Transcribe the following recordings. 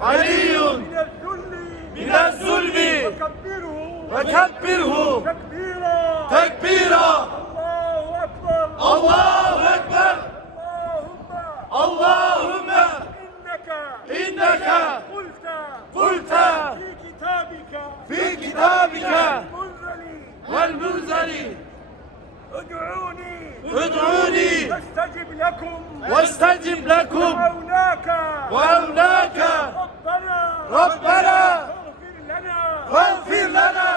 علي من الذل وكبره تكبيرا. الله أكبر. اللهم إنك قلت في كتابك والمنزل ادعوني واستجب لكم وأولاك ربنا فاغفر لنا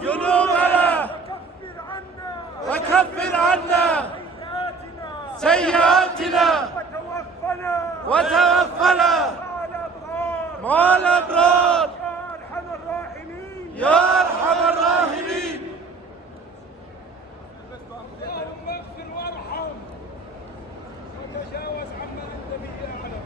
ذنوبنا وكفر عنا سيئاتنا وتوفنا مع الأبرار يا أرحم الراحمين. اللهم اغفر وارحم وتجاوز عما انت به اعلم.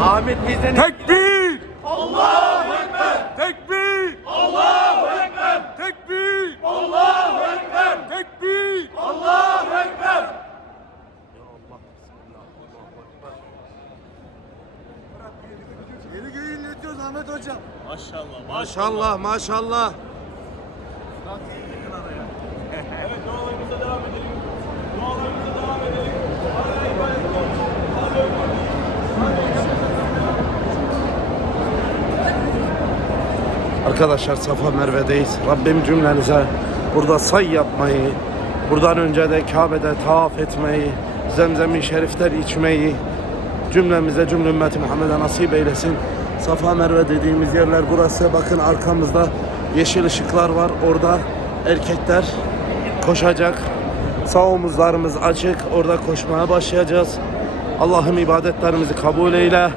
Ahmet bizden Tekbir! Allahu Ekber. Tekbir! Allahu Ekber. Tekbir! Allahu Ekber. Tekbir! Allahu Ekber. Yeni göğü inletiyoruz Ahmet Hocam. Maşallah maşallah. Evet, dualarımıza devam edelim. Dualarımıza devam edelim. Arkadaşlar Safa Merve'deyiz. Rabbim cümlenize burada say yapmayı, buradan önce de Kabe'de tavaf etmeyi, Zemzem-i Şerifler içmeyi cümlemize, cümle ümmeti Muhammed'e nasip eylesin. Safa Merve dediğimiz yerler burası. Bakın arkamızda yeşil ışıklar var. Orada erkekler koşacak. Sağ omuzlarımız açık. Orada koşmaya başlayacağız. Allah'ım ibadetlerimizi kabul eyle.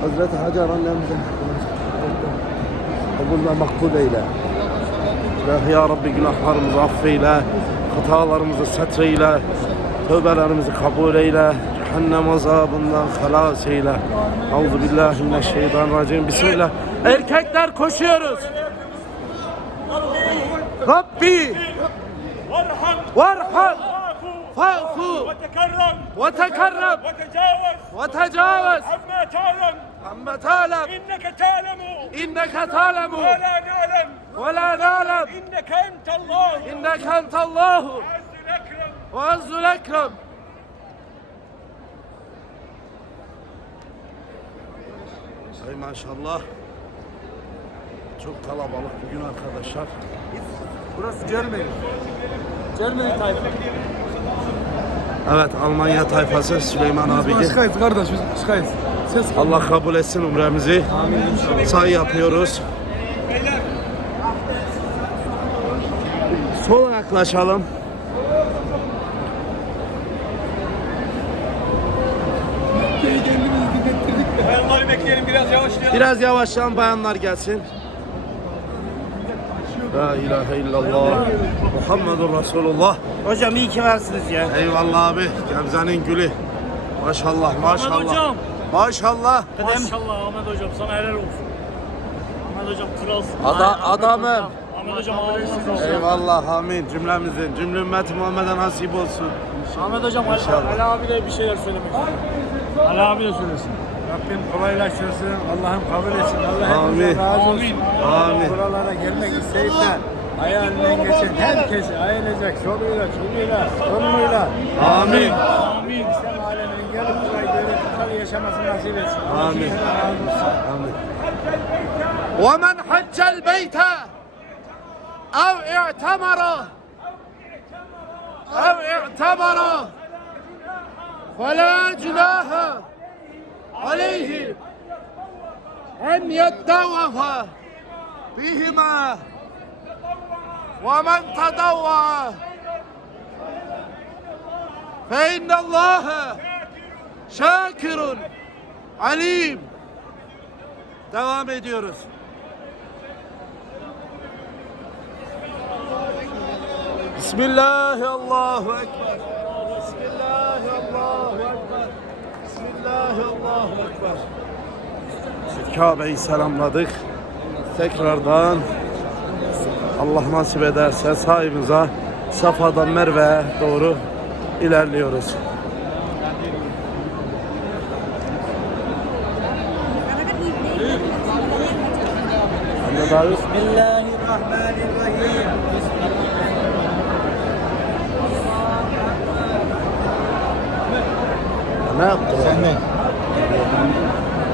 Hazreti Hacer annemize kabul ve makbul eyle. Ve ya Rabbi günahlarımızı affeyle, hatalarımızı setreyle, tövbelerimizi kabul eyle, cehennem azabından halas eyle. Euzubillahimineşşeytanirracim. Bismillah. Erkekler koşuyoruz. Rabbi varham fa'fu ve tekerrem ve tecavüz amma ta'lem inneke ta'lemu ve la na'lem inneke entallahu ve azzul ekrem. Ay maşallah. Çok kalabalık bugün arkadaşlar. Burası Cermeni. Cermeni tayfa. Evet, Almanya tayfası Süleyman abi. Çıkayız kardeş, biz çıkayız. Ses Allah kabul etsin umremizi. Say yapıyoruz. Sola yaklaşalım. Bayanları bekleyelim, biraz yavaşlayalım. Biraz yavaşlayalım, bayanlar gelsin. La ilahe illallah Muhammedur Resulullah. Hocam iyi ki varsınız ya. Eyvallah abi. Gebze'nin gülü. Maşallah maşallah. hocam. Maşallah. Maşallah Ahmet hocam, sana helal olsun. Ahmet hocam kralsın. Adamım. Ahmet hocam ağzına olsun. Eyvallah amin. Cümlemizin, cümle ümmeti Muhammed'e nasip olsun. Ahmet hocam Ali abi de bir şeyler söylemek istiyor. Ali abi de söylesin. Rabbim kolaylaştırsın, Allah'ım kabul etsin. Allah Amin. hepimize razı olsun. Amin. Buralara gelmek isteyip de hayalinden geçen herkesi ailecek, çoluğuyla, çocuğuyla, torunuyla Amin. Amin. İslam aleminin gelip burayı böyle tutar yaşamasını nasip etsin. Amin. Allah razı olsun. Amin. ومن حج البيت أو اعتمر فلا جناح عليه أن يطوف بهما ومن تطوع فإن الله شاكر عليم. Devam ediyoruz. Bismillahi Allahu Ekber. Bismillahi Allahu Ekber. Bismillahi Allahu Ekber. Kabe'yi selamladık. Tekrardan Allah nasip ederse sahibimize Safa'dan Merve'ye doğru ilerliyoruz. Bismillahirrahmanirrahim. Ne yaptın? Senden.